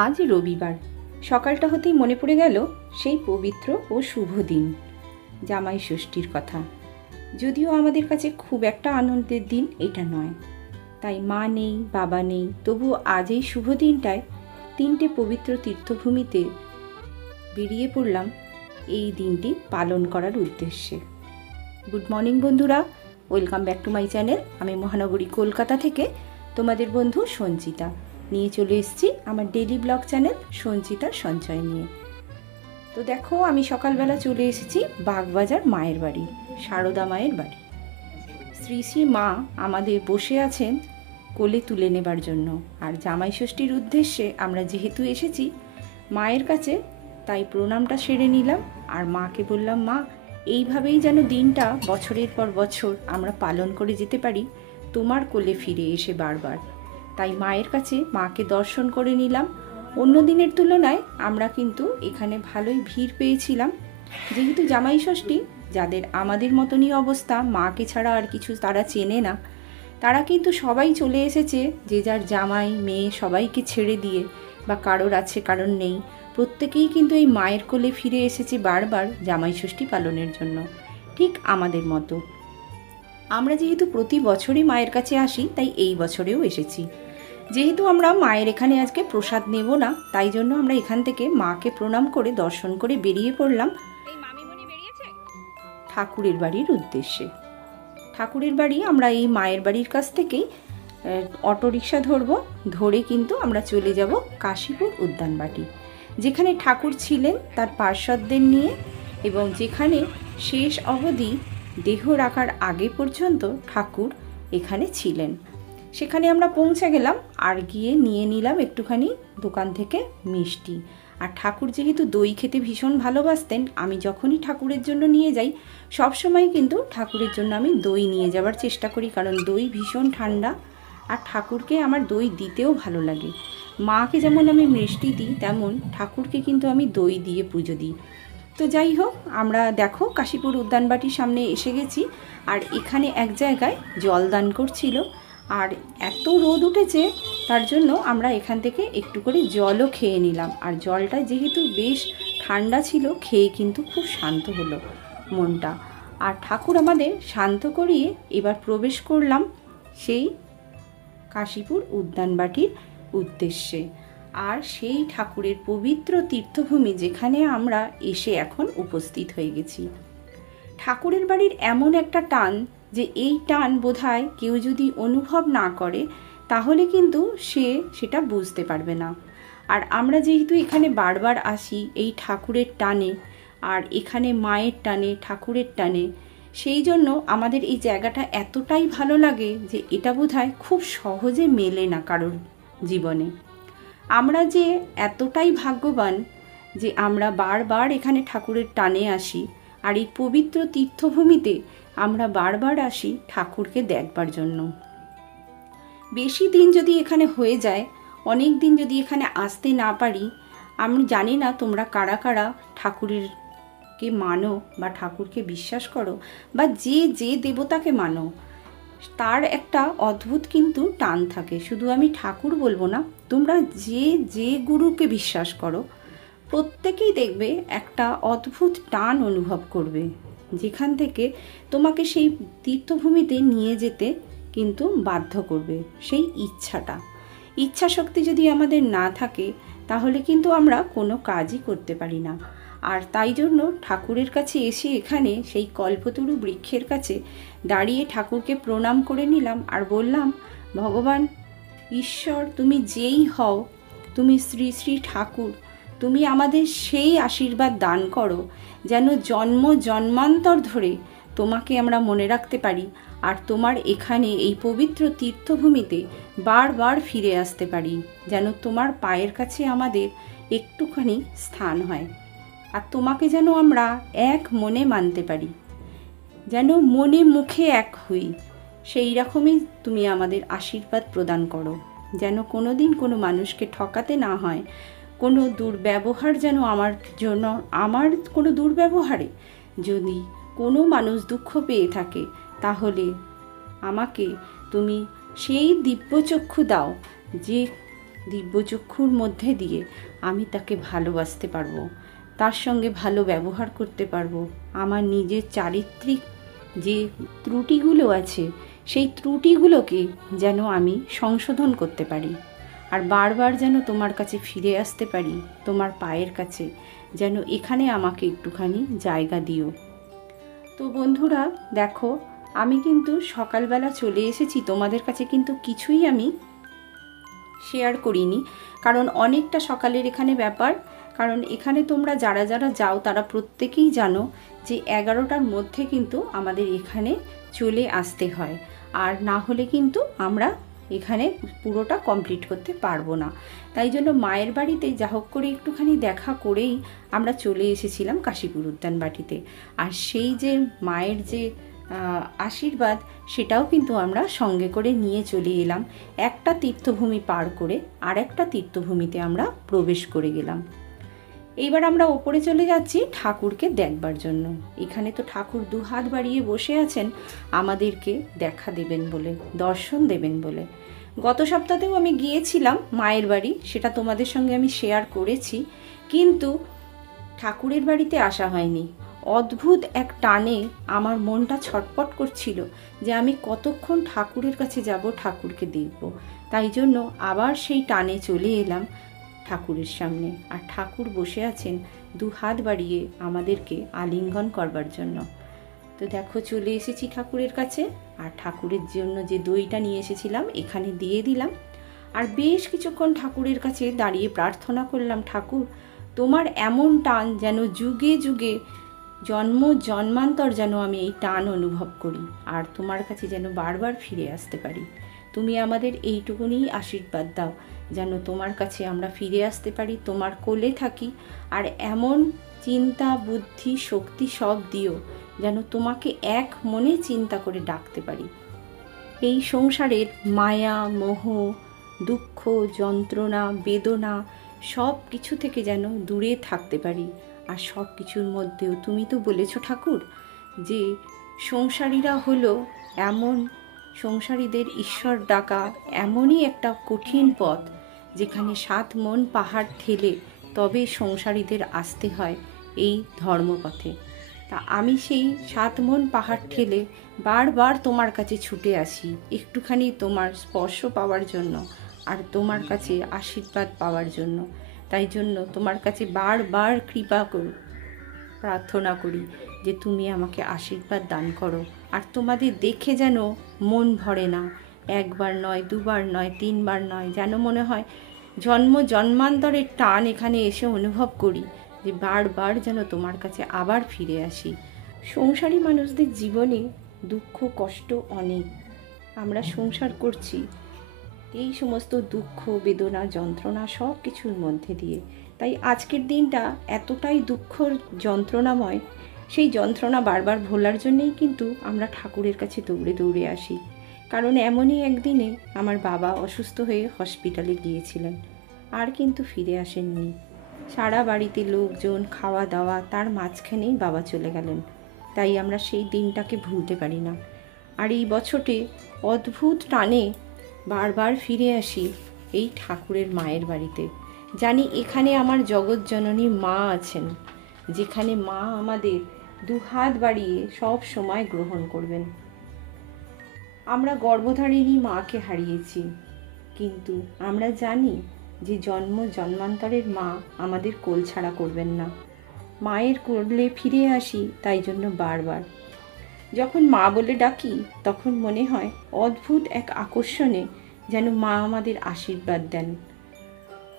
আজ রবিবার সকালটা হতেই মনে পড়ে গেল সেই পবিত্র ও শুভ দিন জামাই ষষ্ঠীর কথা। যদিও আমাদের কাছে খুব একটা আনন্দের দিন এটা নয়, তাই মা নেই, বাবা নেই, তবুও আজ এই শুভ দিনটায় 3টে পবিত্র তীর্থভূমিতে বেরিয়ে পড়লাম এই দিনটি পালন করার উদ্দেশ্যে। গুড মর্নিং বন্ধুরা, welcome back to my channel. আমি মহানগরী কলকাতা থেকে তোমাদের বন্ধু সঞ্চিতা নিয়ে চলে এসেছি আমার ডেইলি ব্লগ চ্যানেল সঞ্চিতার সঞ্চয় নিয়ে। তো দেখো, আমি সকালবেলা চলে এসেছি বাগবাজার মায়ের বাড়ি, সারদা মায়ের বাড়ি। শ্রী শ্রী মা আমাদের বসে আছেন কোলে তুলে নেবার জন্য। আর জামাই ষষ্ঠীর উদ্দেশ্যে আমরা যেহেতু এসেছি মায়ের কাছে, তাই প্রণামটা সেরে নিলাম। আর মাকে বললাম, মা, এইভাবেই যেন দিনটা বছরের পর বছর আমরা পালন করে যেতে পারি, তোমার কোলে ফিরে এসে বারবার। তাই মায়ের কাছে মাকে দর্শন করে নিলাম। অন্য দিনের তুলনায় আমরা কিন্তু এখানে ভালোই ভিড় পেয়েছিলাম, যেহেতু জামাই ষষ্ঠী। যাদের আমাদের মতনই অবস্থা, মাকে ছাড়া আর কিছু তারা চেনে না, তারা কিন্তু সবাই চলে এসেছে যে যার জামাই মেয়ে সবাইকে ছেড়ে দিয়ে, বা কারোর আছে কারোর নেই, প্রত্যেকেই কিন্তু এই মায়ের কোলে ফিরে এসেছে বারবার জামাই ষষ্ঠী পালনের জন্য, ঠিক আমাদের মতো। আমরা যেহেতু প্রতি বছরই মায়ের কাছে আসি, তাই এই বছরেও এসেছি। যেহেতু আমরা মায়ের এখানে আজকে প্রসাদ নেব না, তাই জন্য আমরা এখান থেকে মাকে প্রণাম করে দর্শন করে বেরিয়ে পড়লাম ঠাকুরের বাড়ির উদ্দেশ্যে। ঠাকুরের বাড়ি আমরা এই মায়ের বাড়ির কাছ থেকেই অটোরিকশা ধরে কিন্তু আমরা চলে যাব কাশীপুর উদ্যানবাটি, যেখানে ঠাকুর ছিলেন তার পার্ষদদের নিয়ে, এবং যেখানে শেষ অবধি দেহ রাখার আগে পর্যন্ত ঠাকুর এখানে ছিলেন। সেখানে আমরা পৌঁছে গেলাম আর গিয়ে নিয়ে নিলাম একটুখানি দোকান থেকে মিষ্টি। আর ঠাকুর যেহেতু দই খেতে ভীষণ ভালোবাসতেন, আমি যখনই ঠাকুরের জন্য নিয়ে যাই সবসময় কিন্তু ঠাকুরের জন্য আমি দই নিয়ে যাওয়ার চেষ্টা করি, কারণ দই ভীষণ ঠান্ডা আর ঠাকুরকে আমার দই দিতেও ভালো লাগে। মাকে যেমন আমি মিষ্টি দিই, তেমন ঠাকুরকে কিন্তু আমি দই দিয়ে পুজো দিই। তো যাই হোক, আমরা দেখো কাশীপুর উদ্যানবাটির সামনে এসে গেছি। আর এখানে এক জায়গায় জলদান করছিল, আর এত রোদ উঠেছে তার জন্য আমরা এখান থেকে একটু করে জলও খেয়ে নিলাম। আর জলটা যেহেতু বেশ ঠান্ডা ছিল, খেয়ে কিন্তু খুব শান্ত হলো মনটা। আর ঠাকুর আমাদের শান্ত করিয়ে এবার প্রবেশ করলাম সেই কাশীপুর উদ্যানবাটির উদ্দেশ্যে। আর সেই ঠাকুরের পবিত্র তীর্থভূমি যেখানে আমরা এসে এখন উপস্থিত হয়ে গেছি। ঠাকুরের বাড়ির এমন একটা টান, যে এই টান বোধহয় কেউ যদি অনুভব না করে তাহলে কিন্তু সে সেটা বুঝতে পারবে না। আর আমরা যেহেতু এখানে বারবার আসি এই ঠাকুরের টানে, আর এখানে মায়ের টানে, ঠাকুরের টানে, সেই জন্য আমাদের এই জায়গাটা এতটাই ভালো লাগে যে এটা বোধহয় খুব সহজে মেলে না কারোর জীবনে। আমরা যে এতটাই ভাগ্যবান যে আমরা বারবার এখানে ঠাকুরের টানে আসি, আর এই পবিত্র তীর্থভূমিতে আমরা বারবার আসি ঠাকুরকে দেখবার জন্য। বেশি দিন যদি এখানে হয়ে যায়, অনেক দিন যদি এখানে আসতে না পারি, আমি জানি না তোমরা কারা কারা ঠাকুরকে মানো বা ঠাকুরকে বিশ্বাস করো, বা যে যে দেবতাকে মানো, তার একটা অদ্ভুত কিন্তু টান থাকে। শুধু আমি ঠাকুর বলবো না, তোমরা যে যে গুরুকে বিশ্বাস করো প্রত্যেকেই দেখবে একটা অদ্ভুত টান অনুভব করবে, যেখান থেকে তোমাকে সেই তীর্থভূমিতে নিয়ে যেতে কিন্তু বাধ্য করবে সেই ইচ্ছা শক্তি যদি আমাদের না থাকে, তাহলে কিন্তু আমরা কোনো কাজই করতে পারি না। আর তাই জন্য ঠাকুরের কাছে এসে এখানে সেই কল্পতরু বৃক্ষের কাছে দাঁড়িয়ে ঠাকুরকে প্রণাম করে নিলাম। আর বললাম, ভগবান ঈশ্বর, তুমি যেই হও, তুমি শ্রী শ্রী ঠাকুর, তুমি আমাদের সেই আশীর্বাদ দান করো যেন জন্ম জন্মান্তর ধরে তোমাকে আমরা মনে রাখতে পারি, আর তোমার এখানে এই পবিত্র তীর্থভূমিতে বারবার ফিরে আসতে পারি, যেন তোমার পায়ের কাছে আমাদের একটুখানি স্থান হয়, আর তোমাকে যেন আমরা এক মনে মানতে পারি, যেন মনে মুখে এক হই। সেই রকমই তুমি আমাদের আশীর্বাদ প্রদান করো, যেন কোনো দিন কোনো মানুষকে ঠকাতে না হয়, কোনো দুর্ব্যবহার যেন আমার কোনো দুর্ব্যবহারে যদি কোনো মানুষ দুঃখ পেয়ে থাকে, তাহলে আমাকে তুমি সেই দিব্যচক্ষু দাও যে দিব্যচক্ষুর মধ্যে দিয়ে আমি তাকে ভালোবাসতে পারবো, তার সঙ্গে ভালো ব্যবহার করতে পারবো। আমার নিজের চারিত্রিক যে ত্রুটিগুলো আছে সেই ত্রুটিগুলোকে যেন আমি সংশোধন করতে পারি, আর বারবার যেন তোমার কাছে ফিরে আসতে পারি, তোমার পায়ের কাছে, যেন এখানে আমাকে একটুখানি জায়গা দিও। তো বন্ধুরা দেখো, আমি কিন্তু সকালবেলা চলে এসেছি, তোমাদের কাছে কিন্তু কিছুই আমি শেয়ার করিনি, কারণ অনেকটা সকালের এখানে ব্যাপার। কারণ এখানে তোমরা যারা যারা যাও তারা প্রত্যেকেই জানো যে 11টার মধ্যে কিন্তু আমাদের এখানে চলে আসতে হয়, আর না হলে কিন্তু আমরা এখানে পুরোটা কমপ্লিট করতে পারবো না। তাই জন্য মায়ের বাড়িতে যা হোক করে একটুখানি দেখা করেই আমরা চলে এসেছিলাম কাশীপুর উদ্যানবাটিতে। আর সেই যে মায়ের যে আশীর্বাদ সেটাও কিন্তু আমরা সঙ্গে করে নিয়ে চলে এলাম। একটা তীর্থভূমি পার করে আর একটা তীর্থভূমিতে আমরা প্রবেশ করে গেলাম। এইবার আমরা ওপরে চলে যাচ্ছি ঠাকুরকে দেখবার জন্য। এখানে তো ঠাকুর দুহাত বাড়িয়ে বসে আছেন আমাদেরকে দেখা দেবেন বলে, দর্শন দেবেন বলে। গত সপ্তাহেও আমি গিয়েছিলাম মায়ের বাড়ি, সেটা তোমাদের সঙ্গে আমি শেয়ার করেছি, কিন্তু ঠাকুরের বাড়িতে আসা হয়নি। অদ্ভুত এক টানে আমার মনটা ছটপট করছিল যে আমি কতক্ষণ ঠাকুরের কাছে যাব, ঠাকুরকে দেখব। তাই জন্য আবার সেই টানে চলে এলাম ঠাকুরের সামনে, আর ঠাকুর বসে আছেন দুহাত বাড়িয়ে আমাদেরকে আলিঙ্গন করবার জন্য। তো দেখো চলে এসেছি ঠাকুরের কাছে, আর ঠাকুরের জন্য যে দইটা নিয়ে এসেছিলাম এখানে দিয়ে দিলাম, আর বেশ কিছুক্ষণ ঠাকুরের কাছে দাঁড়িয়ে প্রার্থনা করলাম, ঠাকুর তোমার এমন টান যেন যুগে যুগে জন্ম জন্মান্তর যেন আমি এই টান অনুভব করি, আর তোমার কাছে যেন বারবার ফিরে আসতে পারি। তুমি আমাদের এইটুকুনি আশীর্বাদ দাও যেন তোমার কাছে আমরা ফিরে আসতে পারি, তোমার কোলে থাকি, আর এমন চিন্তা বুদ্ধি শক্তি সব দিও যেন তোমাকে এক মনে চিন্তা করে ডাকতে পারি। এই সংসারের মায়া মোহ দুঃখ যন্ত্রণা বেদনা সব কিছু থেকে যেন দূরে থাকতে পারি। আর সব কিছুর মধ্যেও তুমি তো বলেছো ঠাকুর যে সংসারীরা হলো এমন, সংসারীদের ঈশ্বর ডাকা এমনই একটা কঠিন পথ যেখানে 7 মন পাহাড় ঠেলে তবে সংসারীদের আসতে হয় এই ধর্মপথে। তা আমি সেই 7 মন পাহাড় ঠেলে বারবার তোমার কাছে ছুটে আসি একটুখানি তোমার স্পর্শ পাওয়ার জন্য, আর তোমার কাছে আশীর্বাদ পাওয়ার জন্য। তাই জন্য তোমার কাছে বারবার কৃপা করো, প্রার্থনা করি যে তুমি আমাকে আশীর্বাদ দান করো। আর তোমাদের দেখে যেন মন ভরে না, একবার নয় দুবার নয় 3 বার নয়, যেন মনে হয় জন্ম জন্মান্তরের টান এখানে এসে অনুভব করি যে বারবার যেন তোমার কাছে আবার ফিরে আসি। সংসারী মানুষদের জীবনে দুঃখ কষ্ট অনেক, আমরা সংসার করছি এই সমস্ত দুঃখ বেদনা যন্ত্রণা সব কিছুর মধ্যে দিয়ে। তাই আজকের দিনটা এতটাই দুঃখ যন্ত্রণাময়, সেই যন্ত্রণা বারবার ভোলার জন্যেই কিন্তু আমরা ঠাকুরের কাছে দৌড়ে দৌড়ে আসি। কারণ এমনই একদিনে আমার বাবা অসুস্থ হয়ে হসপিটালে গিয়েছিলেন, আর কিন্তু ফিরে আসেননি। সারা বাড়িতে লোকজন খাওয়া দাওয়া, তার মাঝখানেই বাবা চলে গেলেন। তাই আমরা সেই দিনটাকে ভুলতে পারি না। আর এই বছরে অদ্ভুত টানে বারবার ফিরে আসি এই ঠাকুরের মায়ের বাড়িতে। জানি এখানে আমার জগৎজননী মা আছেন, যেখানে মা আমাদের দুহাত বাড়িয়ে সব সময় গ্রহণ করবেন। আমরা গর্ভধারিণী মাকে হারিয়েছি, কিন্তু আমরা জানি যে জন্ম জন্মান্তরের মা আমাদের কোল ছাড়া করবেন না। মায়ের কোলে ফিরে আসি তাই জন্য বারবার যখন মা বলে ডাকি তখন মনে হয় অদ্ভুত এক আকর্ষণে যেন মা আমাদের আশীর্বাদ দেন।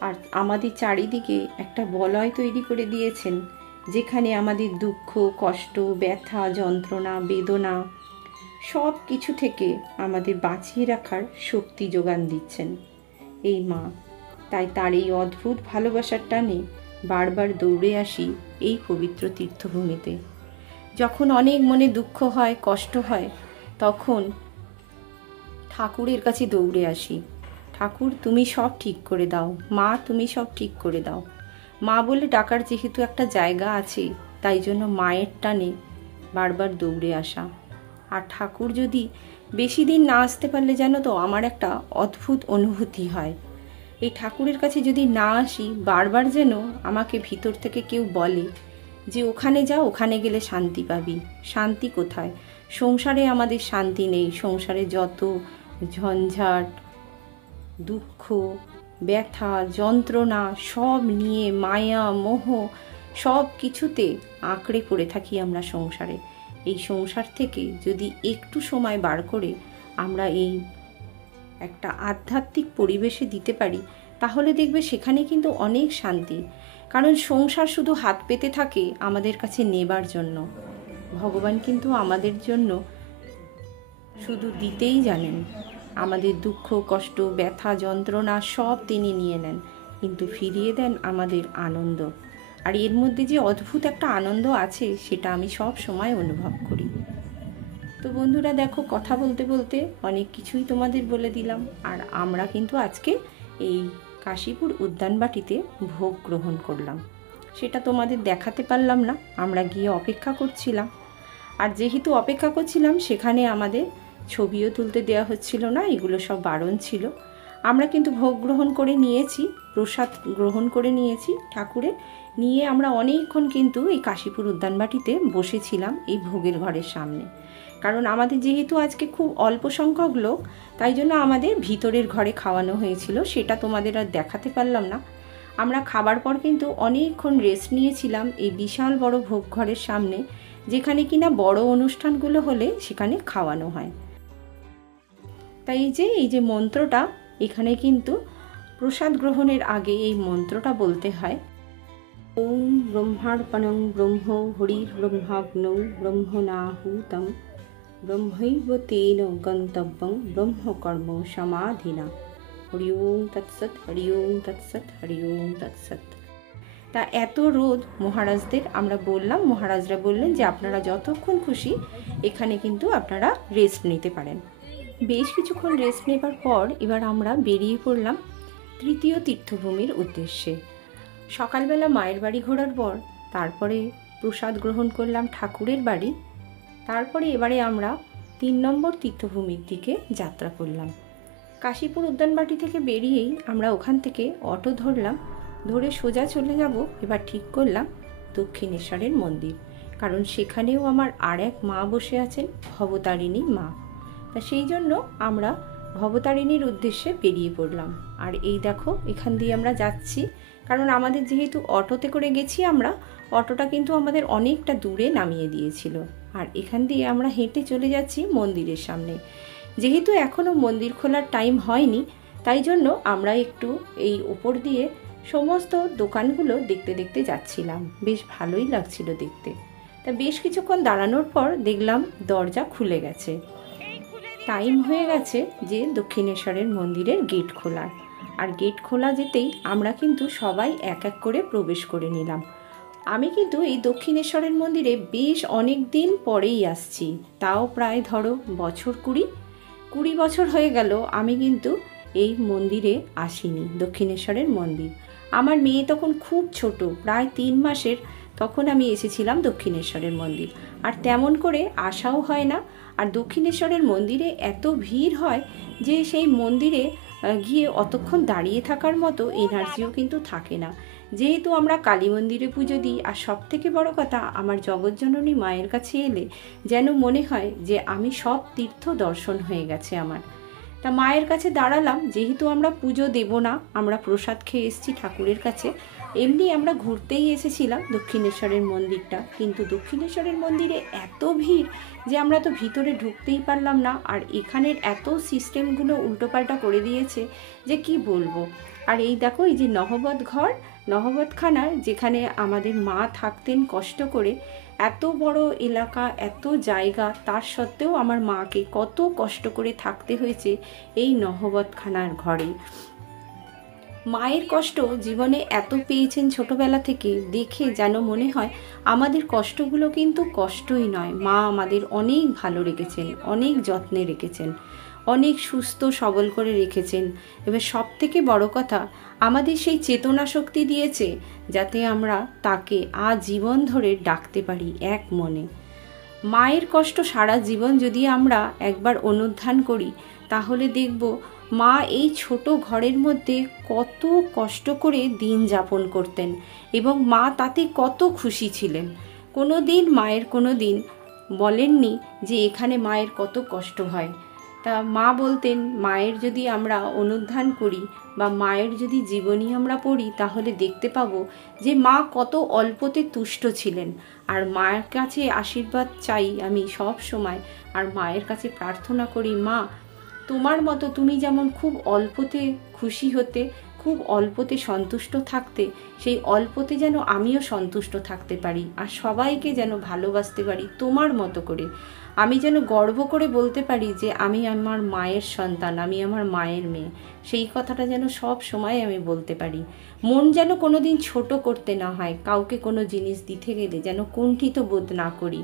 আর আমাদের চারিদিকে একটা বলয় তৈরি করে দিয়েছেন, যেখানে আমাদের দুঃখ কষ্ট ব্যথা যন্ত্রণা বেদনা সব কিছু থেকে আমাদের বাঁচিয়ে রাখার শক্তি যোগান দিচ্ছেন এই মা। তাই তার এই অদ্ভুত ভালোবাসার টানে বারবার দৌড়ে আসি এই পবিত্র তীর্থভূমিতে। যখন অনেক মনে দুঃখ হয় কষ্ট হয় তখন ঠাকুরের কাছে দৌড়ে আসি, ঠাকুর তুমি সব ঠিক করে দাও, মা তুমি সব ঠিক করে দাও। মা বলে ডাকার যেহেতু একটা জায়গা আছে তাই জন্য মায়ের টানে বারবার দৌড়ে আসা। আর ঠাকুর যদি বেশি দিন না আসতে পারলে জানো তো আমার একটা অদ্ভুত অনুভূতি হয়। এই ঠাকুরের কাছে যদি না আসি, বারবার যেন আমাকে ভিতর থেকে কেউ বলে যে ওখানে যা, ওখানে গেলে শান্তি পাবি। শান্তি কোথায়? সংসারে আমাদের শান্তি নেই। সংসারে যত ঝঞ্ঝাট, দুঃখ, ব্যথা, যন্ত্রণা সব নিয়ে, মায়া, মোহ সব কিছুতে আঁকড়ে পড়ে থাকি আমরা সংসারে। এই সংসার থেকে যদি একটু সময় বার করে আমরা এই একটা আধ্যাত্মিক পরিবেশে দিতে পারি, তাহলে দেখবে সেখানে কিন্তু অনেক শান্তি। কারণ সংসার শুধু হাত পেতে থাকে আমাদের কাছে নেবার জন্য। ভগবান কিন্তু আমাদের জন্য শুধু দিতেই জানেন। আমাদের দুঃখ, কষ্ট, ব্যথা, যন্ত্রণা সব তিনি নিয়ে নেন, কিন্তু ফিরিয়ে দেন আমাদের আনন্দ। আর এর মধ্যে যে অদ্ভুত একটা আনন্দ আছে, সেটা আমি সব সময় অনুভব করি। তো বন্ধুরা দেখো, কথা বলতে বলতে অনেক কিছুই তোমাদের বলে দিলাম। আর আমরা কিন্তু আজকে এই কাশীপুর উদ্যানবাটিতে ভোগ গ্রহণ করলাম। সেটা তোমাদের দেখাতে পারলাম না, আমরা গিয়ে অপেক্ষা করছিলাম। আর যেহেতু অপেক্ষা করছিলাম, সেখানে আমাদের ছবিও তুলতে দেওয়া হচ্ছিল না, এগুলো সব বারণ ছিল। আমরা কিন্তু ভোগ গ্রহণ করে নিয়েছি, প্রসাদ গ্রহণ করে নিয়েছি ঠাকুরের। নিয়ে আমরা অনেকক্ষণ কিন্তু এই কাশীপুর উদ্যানবাটিতে বসেছিলাম এই ভোগের ঘরের সামনে। কারণ আমাদের যেহেতু আজকে খুব অল্প সংখ্যক লোক, তাই জন্য আমাদের ভিতরের ঘরে খাওয়ানো হয়েছিল, সেটা তোমাদের আর দেখাতে পারলাম না। আমরা খাবার পর কিন্তু অনেকক্ষণ রেস্ট নিয়েছিলাম এই বিশাল বড় ভোগ ঘরের সামনে, যেখানে কিনা বড় অনুষ্ঠানগুলো হলে সেখানে খাওয়ানো হয়। তাই এই যে মন্ত্রটা, এখানে কিন্তু প্রসাদ গ্রহণের আগে এই মন্ত্রটা বলতে হয়। ওম ব্রহ্মার্পণং ব্রহ্ম হরির ব্রহ্মাগ্নৌ ব্রহ্মণাহুতং ব্রহ্মৈব তেন গন্তব্যং ব্রহ্মকর্ম সমাধিনা। হরি ওম তৎসৎ, হরি ওম তৎসৎ, হরি ওম তৎসৎ। তা এত রোদ মহারাজদের আমরা বললাম, মহারাজরা বললেন যে আপনারা যতক্ষণ খুশি এখানে কিন্তু আপনারা রেস্ট নিতে পারেন। বেশ কিছুক্ষণ রেস্ট নেবার পর এবার আমরা বেরিয়ে পড়লাম তৃতীয় তীর্থভূমির উদ্দেশ্যে। সকালবেলা মায়ের বাড়ি ঘোরার পর তারপরে প্রসাদ গ্রহণ করলাম ঠাকুরের বাড়ি। তারপরে এবারে আমরা 3 নম্বর তীর্থভূমির দিকে যাত্রা করলাম। কাশীপুর উদ্যানবাটি থেকে বেরিয়েই আমরা ওখান থেকে অটো ধরলাম, ধরে সোজা চলে যাব। এবার ঠিক করলাম দক্ষিণেশ্বরের মন্দির, কারণ সেখানেও আমার আর এক মা বসে আছেন, ভবতারিণী মা। তা সেই জন্য আমরা ভবতারিণীর উদ্দেশ্যে বেরিয়ে পড়লাম। আর এই দেখো, এখান দিয়ে আমরা যাচ্ছি, কারণ আমাদের যেহেতু অটোতে করে গেছি আমরা, অটোটা কিন্তু আমাদের অনেকটা দূরে নামিয়ে দিয়েছিল। আর এখান দিয়ে আমরা হেঁটে চলে যাচ্ছি মন্দিরের সামনে। যেহেতু এখনও মন্দির খোলার টাইম হয়নি, তাই জন্য আমরা একটু এই ওপর দিয়ে সমস্ত দোকানগুলো দেখতে দেখতে যাচ্ছিলাম। বেশ ভালোই লাগছিল দেখতে। তা বেশ কিছুক্ষণ দাঁড়ানোর পর দেখলাম দরজা খুলে গেছে, টাইম হয়ে গেছে যে দক্ষিণেশ্বরের মন্দিরের গেট খোলার। আর গেট খোলা যেতেই আমরা কিন্তু সবাই এক এক করে প্রবেশ করে নিলাম। আমি কিন্তু এই দক্ষিণেশ্বরের মন্দিরে বেশ অনেক দিন পরেই আসছি, তাও প্রায় ধরো বছর 20 বছর হয়ে গেল আমি কিন্তু এই মন্দিরে আসিনি, দক্ষিণেশ্বরের মন্দির। আমার মেয়ে তখন খুব ছোট, প্রায় 3 মাসের, তখন আমি এসেছিলাম দক্ষিণেশ্বরের মন্দির। আর তেমন করে আসাও হয় না। আর দক্ষিণেশ্বরের মন্দিরে এত ভিড় হয় যে সেই মন্দিরে গিয়ে অতক্ষণ দাঁড়িয়ে থাকার মতো এনার্জিও কিন্তু থাকে না। যেহেতু আমরা কালী মন্দিরে পুজো দিই, আর সবথেকে বড় কথা, আমার জগৎজননী মায়ের কাছে এলে যেন মনে হয় যে আমি সব তীর্থ দর্শন হয়ে গেছে আমার। তা মায়ের কাছে দাঁড়ালাম, যেহেতু আমরা পুজো দেব না, আমরা প্রসাদ খেয়ে এসেছি ঠাকুরের কাছে, এমনি আমরা ঘুরতেই এসেছিলাম দক্ষিণেশ্বরের মন্দিরটা। কিন্তু দক্ষিণেশ্বরের মন্দিরে এত ভিড় যে আমরা তো ভিতরে ঢুকতেই পারলাম না। আর এখানের এত সিস্টেমগুলো উল্টোপাল্টা করে দিয়েছে যে কি বলবো। আর এই দেখো, এই যে নহবত ঘর, নহবতখানার যেখানে আমাদের মা থাকতেন কষ্ট করে, এত বড় এলাকা, এত জায়গা, তার সত্ত্বেও আমার মাকে কত কষ্ট করে থাকতে হয়েছে এই নহবতখানার ঘরে। মায়ের কষ্ট জীবনে এত পেয়েছেন ছোটবেলা থেকে, দেখে যেন মনে হয় আমাদের কষ্টগুলো কিন্তু কষ্টই নয়, মা আমাদের অনেক ভালো রেখেছেন, অনেক যত্নে রেখেছেন, অনেক সুস্থ সবল করে রেখেছেন। এবার সব থেকে বড় কথা, আমাদের সেই চেতনা শক্তি দিয়েছে যাতে আমরা তাকে আজীবন ধরে ডাকতে পারি এক মনে। মায়ের কষ্ট সারা জীবন যদি আমরা একবার অনুধ্যান করি, তাহলে দেখব মা এই ছোট ঘরের মধ্যে কত কষ্ট করে দিন যাপন করতেন এবং মা তাতে কত খুশি ছিলেন। কোনো দিন মায়ের কোনো দিন বলেননি যে এখানে মায়ের কত কষ্ট হয়। তা মা বলতেন মায়ের যদি আমরা অনুধ্যান করি বা মায়ের যদি জীবনী আমরা পড়ি তাহলে দেখতে পাবো যে মা কত অল্পতে তুষ্ট ছিলেন। আর মায়ের কাছে আশীর্বাদ চাই আমি সব সময়, আর মায়ের কাছে প্রার্থনা করি, মা তোমার মতো তুমি যেমন খুব অল্পতে খুশি হতে, খুব অল্পতে সন্তুষ্ট থাকতে, সেই অল্পতে যেন আমিও সন্তুষ্ট থাকতে পারি আর সবাইকে যেন ভালোবাসতে পারি তোমার মতো করে। আমি যেন গর্ব করে বলতে পারি যে আমি আমার মায়ের সন্তান, আমি আমার মায়ের মেয়ে। সেই কথাটা যেন সব সময় আমি বলতে পারি। মন যেন কোনো দিন ছোট করতে না হয়, কাউকে কোনো জিনিস দিতে গেলে যেন কুণ্ঠিত বোধ না করি।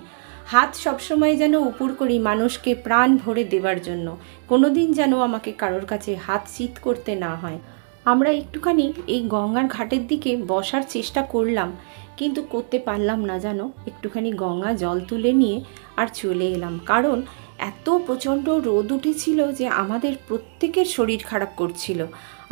হাত সবসময় যেন উপর করি মানুষকে প্রাণ ভরে দেবার জন্য, কোনো দিন যেন আমাকে কারোর কাছে হাত চিৎ করতে না হয়। আমরা একটুখানি এই গঙ্গার ঘাটের দিকে বসার চেষ্টা করলাম, কিন্তু করতে পারলাম না জানো। একটুখানি গঙ্গা জল তুলে নিয়ে আর চলে এলাম, কারণ এত প্রচণ্ড রোদ উঠেছিল যে আমাদের প্রত্যেকের শরীর খারাপ করছিল।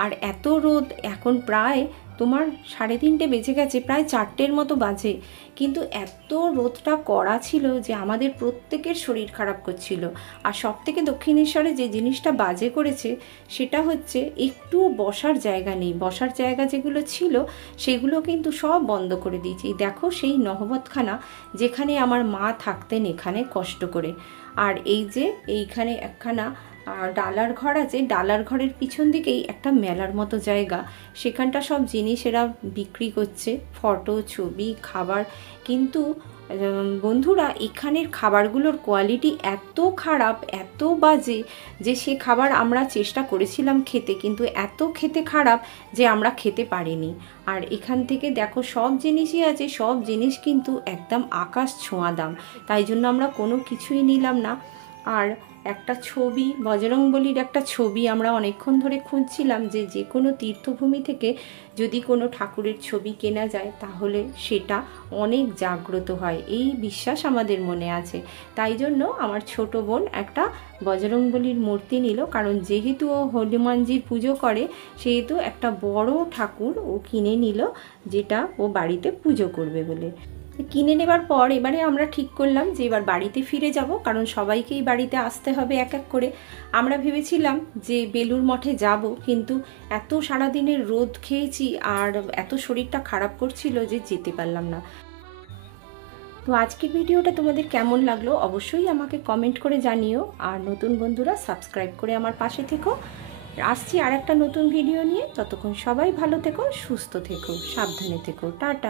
আর এত রোদ, এখন প্রায় তোমার 3:30 বেজে গেছে, প্রায় 4টের মতো বাজে, কিন্তু এত রোদটা কড়া ছিল যে আমাদের প্রত্যেকের শরীর খারাপ করছিল। আর সবথেকে দক্ষিণেশ্বরে যে জিনিসটা বাজে করেছে সেটা হচ্ছে একটু বসার জায়গা নেই। বসার জায়গা যেগুলো ছিল সেগুলো কিন্তু সব বন্ধ করে দিয়েছে। দেখো সেই নহবতখানা যেখানে আমার মা থাকতেন এখানে কষ্ট করে। আর এই যে এইখানে একখানা ডালার ঘর আছে, ডালার ঘরের পিছন দিকেই একটা মেলার মতো জায়গা, সেখানটা সব জিনিস এরা বিক্রি করছে, ফটো, ছবি, খাবার। কিন্তু বন্ধুরা এখানের খাবারগুলোর কোয়ালিটি এত খারাপ, এত বাজে যে সে খাবার আমরা চেষ্টা করেছিলাম খেতে, কিন্তু এত খেতে খারাপ যে আমরা খেতে পারিনি। আর এখান থেকে দেখো সব জিনিসই আছে, সব জিনিস কিন্তু একদম আকাশ ছোঁয়া দাম, তাই জন্য আমরা কোনো কিছুই নিলাম না। আর একটা ছবি, বজরংবলীর একটা ছবি আমরা অনেকক্ষণ ধরে খুঁজছিলাম, যে কোনো তীর্থভূমি থেকে যদি কোনো ঠাকুরের ছবি কেনা যায় তাহলে সেটা অনেক জাগ্রত হয়, এই বিশ্বাস আমাদের মনে আছে। তাই জন্য আমার ছোট বোন একটা বজরংবলীর মূর্তি নিল, কারণ যেহেতু ও হনুমানজির পুজো করে সেহেতু একটা বড় ঠাকুর ও কিনে নিল, যেটা ও বাড়িতে পুজো করবে বলে। কিনে নেবার পর এবারে আমরা ঠিক করলাম যে এবার বাড়িতে ফিরে যাব, কারণ সবাইকেই বাড়িতে আসতে হবে এক এক করে। আমরা ভেবেছিলাম যে বেলুড় মঠে যাব, কিন্তু এত সারাদিনের রোদ খেয়েছি আর এত শরীরটা খারাপ করছিল যে যেতে পারলাম না। তো আজকের ভিডিওটা তোমাদের কেমন লাগলো অবশ্যই আমাকে কমেন্ট করে জানিও, আর নতুন বন্ধুরা সাবস্ক্রাইব করে আমার পাশে থেকো। আসছি আর একটা নতুন ভিডিও নিয়ে, ততক্ষণ সবাই ভালো থেকো, সুস্থ থেকো, সাবধানে থেকো, টাটা।